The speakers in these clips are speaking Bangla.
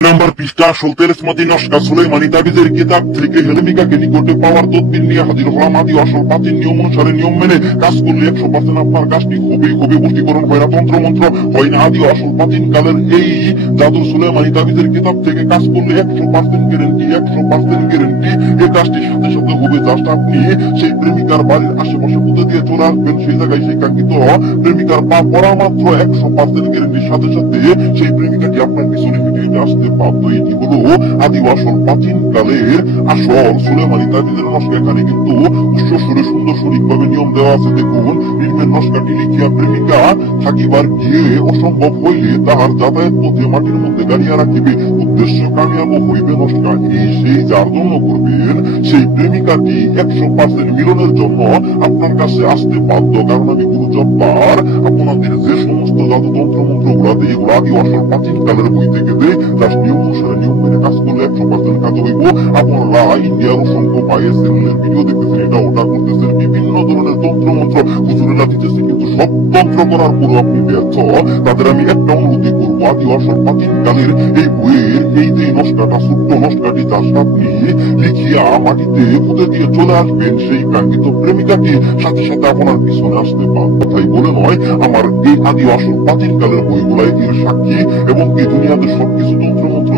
নাম্বার পৃষ্ঠা সলতেরেসমাতি নস্কা সুলাইমানি তাবিজের কিতাব থেকে হেলেমিকাকে নিকটে পাওয়ার তদবির নিয়ে হাজির হলাম। আদি আসল প্রাচীন নিয়ম অনুসারে নিয়ম মেনে কাজ করলে 100% আপনার কাজটি খুবই পুষ্টিকরণ হয় না, তন্ত্র মন্ত্র হয় না। আদি আসল প্রাচীন কালের এই জাদুর সুলাইমানি তাবিজের কিতাব থেকে কাজ করলে 100% গ্যারেন্টি, 100% গ্যারেন্টি এই কাজটি সাথে সাথে হবে। জাস্ট আপনি সেই প্রেমিকার বাড়ির আশেপাশে পুঁতে দিয়ে চলে আসবেন, সেই জায়গায় সেই কাঙ্ক্ষিত প্রেমিকার পা পড়া মাত্র 100% গ্যারেন্টির সাথে সাথে সেই প্রেমিকাটি আপনার পিছনে হেঁটে হেঁটে আসতে বাধ্য। এটি হলো আদি আসল প্রাচীন কালের আসল সুলাইমানি তাবিজের নস্কা। এখানে কিন্তু উচ্চস্বরে সুন্দর সঠিকভাবে নিয়ম দেওয়া আছে। দেখুন, নির্মের নস্কাটি লিখিয়া প্রেমিকা থাকিবার গিয়ে অসম্ভব হইলে তাহার যাতায়াত পথে মাটির মধ্যে গাড়িয়া রাখিবে। উদ্দেশ্য কামিয়াব হইবে নস্কা এই সেই যার জন্য করবেন সেই প্রেমিকাটি 100% মিলনের জন্য আপনার কাছে আসতে বাধ্য। কারণ আমি গুরু জব্বার আপনাদের যে সমস্ত জাদুতন্ত্র মন্ত্র গুলাতে এগুলো আদি আসল প্রাচীন কালের বই থেকে দেয়, তার নিয়ম অনুসারে নিয়ম মেনে কাজ করলে 100% কাজ হইব। আপনারা ইন্ডিয়ার অসংখ্য পাইএসএলের ভিডিও দেখতেছেন, এটা ওটা করতেছেন, বিভিন্ন ধরনের তন্ত্র মন্ত্র হুজুরেরা দিতেছে, কিন্তু সব তন্ত্র করার পরও আপনি ব্যর্থ। তাদের আমি একটা অনুরোধই করবো, আদি আসল প্রাচীন কালের এই বইয়ের এই যে নস্কাটা, ছোট্ট নস্কাটি জাস্ট আপনি লিখিয়া মাটিতে পুঁতে দিয়ে চলে আসবেন, সেই কাঙ্ক্ষিত প্রেমিকাটি সাথে সাথে আপনার পিছনে আসতে পারেন। কথাই বলে নয়, আমার এই আদি আসল প্রাচীন কালের বইগুলাই এর সাক্ষী। এবং এই দুনিয়াতে সবকিছু তন্ত্র মন্ত্র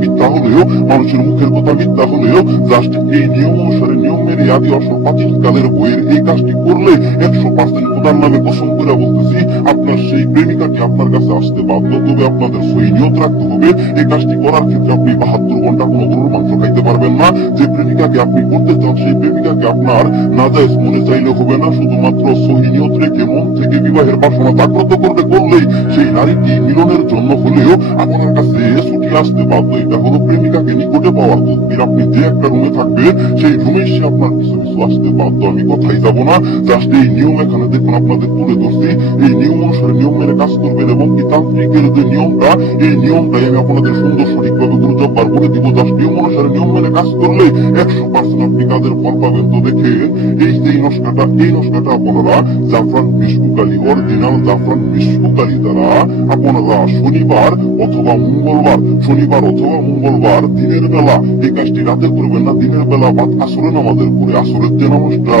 মিথ্যা হলেও, মানুষের মুখের কথা মিথ্যা হলেও, জাস্ট এই নিয়ম অনুসারে নিয়ম মেনে আদি আসল প্রাচীন কালের বইয়ের এই কাজটি করলে 100% খোদার নামে কসম করে বলতেছি আপনার সেই প্রেমিকাটি আপনার কাছে আসতে বাধ্য। তবে আপনাদের সই নিয়ত রাখতে হবে, এই কাজটি করার ক্ষেত্রে আপনি 72 ঘন্টা কোনো গরুর মাংস খাইতে পারবেন না। যে প্রেমিকাকে আপনি করতে চান সেই প্রেমিকাকে আপনার নাজায়েজ মনে চাইলে হবে না, শুধুমাত্র সহি নিয়ত রেখে মন থেকে বিবাহের বাসনা জাগ্রত করলেই সেই নারীটি মিলনের জন্য হলেও আপনার কাছে ছুটি আসতে বাধ্য। এটা হলো প্রেমিকাকে নিকটে পাওয়ার তদবির। আপনি যে একটা রুমে থাকবেন সেই রুমে সে আপনার কিছু আসতে বাধ্য। আমি কথাই যাব না, জাস্ট এই নিয়ম এখানে দেখুন আপনাদের তুলে ধরছি। এই নিয়ম অনুসারে নিয়ম মেনে কাজ করবেন এবং কি তান্ত্রিকের যে নিয়মটা, এই নিয়মটাই আমি আপনাদের সুন্দর সঠিকভাবে গুরু জব্বার বলে দিব। জাস্ট নিয়ম অনুসারে নিয়ম মেনে কাজ করলে 100% আপনি কাজের ফল পাবেন। তো দেখে এই যে নস্কাটা, এই নস্কাটা আপনারা জাফরান মিশকুকালি, অরিজিনাল জাফরান মিশকুকালি দ্বারা আপনারা শনিবার অথবা মঙ্গলবার দিনের বেলা, এই কাজটি রাতে করবেন না, দিনের বেলা বাদ আসরের নামাজের পরে, আসরের যে নামাজটা,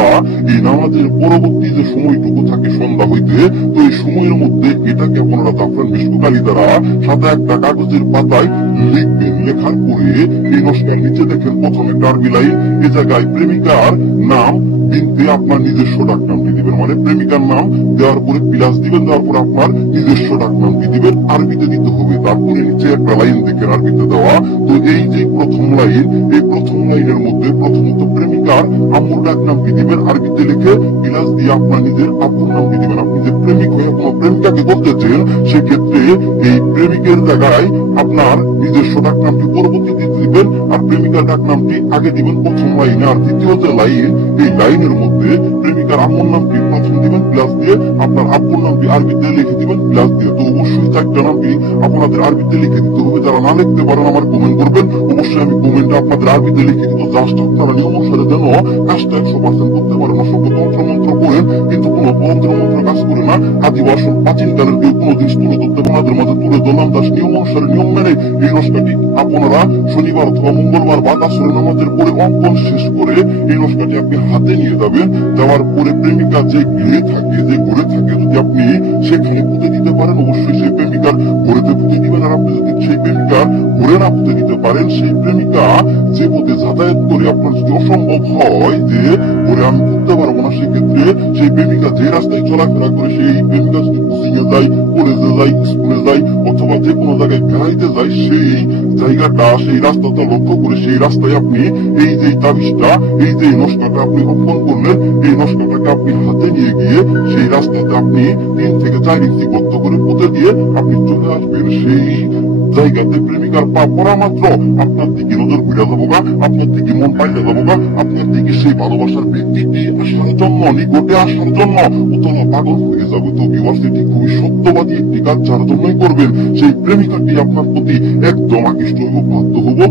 এই নামাজের পরবর্তী যে সময়টুকু থাকে সন্ধ্যা হইতে, তো এই সময়ের মধ্যে এটাকে আপনারা জাফরান মিশকুকালি দ্বারা সাদা একটা কাগজের পাতায় লিখবেন। লেখার পরে এই নস্কার নিচে দেখেন প্রথমে ডার্বি লাইন, এই জায়গায় প্রেমিকার নাম বিনতে আপনার নিজস্ব ডাক নামটি দিবেন। মানে প্রেমিকার নাম দেওয়ার পরে প্লাস দিবেন, দেওয়ার পরে আপনার নিজস্ব ডাক নামটি দিবেন, আরবিতে দিতে হবে। তারপরে নিচে একটা লাইন দেখেন আরবিতে দেওয়া। তো এই যে প্রথম লাইন, এই প্রথম লাইনের মধ্যে প্রথমত প্রেমিকার আম্মুর ডাক নামটি দিবেন আরবিতে লিখে, প্লাস দিয়ে আপনার নিজের আব্বুর নামটি দিবেন। আপনি যে প্রেমিক হয়ে কোনো প্রেমিকাকে বলতেছেন, সেক্ষেত্রে এই প্রেমিকের জায়গায় আপনার নিজস্ব ডাক নামটি পরবর্তীতে দিবেন, আর প্রেমিকার ডাক নামটি আগে দিবেন প্রথম লাইনে। আর দ্বিতীয় যে লাইন, এই লাইনের মধ্যে প্রেমিকার আম্মুর নামটি প্রথম দিবেন প্লাস দিয়ে, আপনার আব্বুর নামটি আরবিতে লিখে দিবেন প্লাস দিয়ে। তো অবশ্যই চারটা নামটি আপনাদের আরবিতে লিখে দিতে হবে। যারা না লিখতে পারেন আমার কমেন্ট করবেন, অবশ্যই আমি কমেন্টে আপনাদের আরবিতে লিখে দিব। জাস্ট আপনারা নিয়ম অনুসারে যেন কাজটা 100% করতে পারেন। অসংখ্য তন্ত্র মন্ত্র করেন কিন্তু কোনো তন্ত্র মন্ত্র কাজ করে না। আদি আসল প্রাচীন কালের কেউ কোনো জিনিস তুলে ধরতে আপনাদের মাঝে তুলে ধরলাম। জাস্ট নিয়ম অনুসারে নিয়ম মেনে এই নস্কাটি আপনারা শনিবার অথবা মঙ্গলবার বাদ আসরের নামাজের পরে অঙ্কন শেষ করে এই নস্কাটি আপনি হাতে নিয়ে যাবেন। যাওয়ার পরে প্রেমিকা যে ঘুরে থাকে, যদি আপনি সেখানে পুঁতে দিতে পারেন, অবশ্যই সেই প্রেমিকার ঘুরেতে পুঁতে দিবেন। আর আপনি যদি সেই প্রেমিকার ঘুরে না পুঁতে দিতে পারেন, সেই প্রেমিকা যে পথে যাতায়াত করে আপনার যদি অসম্ভব হয় যে ঘুরে আমি পুঁততে পারবো না, সেক্ষেত্রে সেই প্রেমিকা যে রাস্তায় চলাফেরা করে, সেই প্রেমিকা যদি কোচিংয়ে যায়, কলেজে যায়, স্কুলে যায় অথবা যে কোনো জায়গায় বেড়াইতে যায়, সেই জায়গাটা, সেই রাস্তাটা লক্ষ্য করে সেই রাস্তায় আপনি এই যে তাবিজটা, এই যে নস্কাটা আপনি অঙ্কন করলেন, এই নস্কাটাকে আপনি হাতে নিয়ে গিয়ে সেই রাস্তাতে আপনি 3 থেকে 4 ইঞ্চি গর্ত করে পুঁতে দিয়ে আপনি চলে আসবেন। সেই জায়গাতে প্রেমিকার পা পড়া মাত্র আপনার দিকে নজর ঘুরে যাবো গা, আপনার দিকে মন পাল্টে যাবো গা, আপনার দিকে সেই ভালোবাসার ব্যক্তিটি আসার জন্য, নিকটে আসার জন্য উতলা পাগল হয়ে যাবে। তো ভিউয়ার্স, এটি খুবই সত্যবাদী একটি কাজ, যার জন্যই করবেন সেই প্রেমিকাটি আপনার প্রতি একদম আকৃষ্ট হবো, বাধ্য হবো।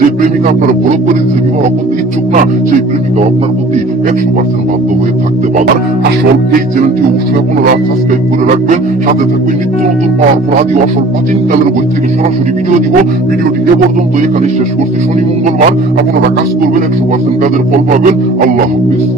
যে প্রেমিকা আপনার বড় করে যে বিবাহ করতে ইচ্ছুক না, সেই প্রেমিকা আপনার প্রতি 100% বাধ্য হয়ে থাকতে পারার আসল এই চ্যানেলটি অবশ্যই আপনারা সাবস্ক্রাইব করে রাখবেন। সাথে থাকবেন নিত্য নতুন পাওয়ার পর আদি আসল প্রাচীন কালের বই থেকে সরাসরি ভিডিও দিব। ভিডিওটি এ পর্যন্ত এখানে শেষ করছি। শনি মঙ্গলবার আপনারা কাজ করবেন, 100% কাজের ফল পাবেন। আল্লাহ হাফিজ।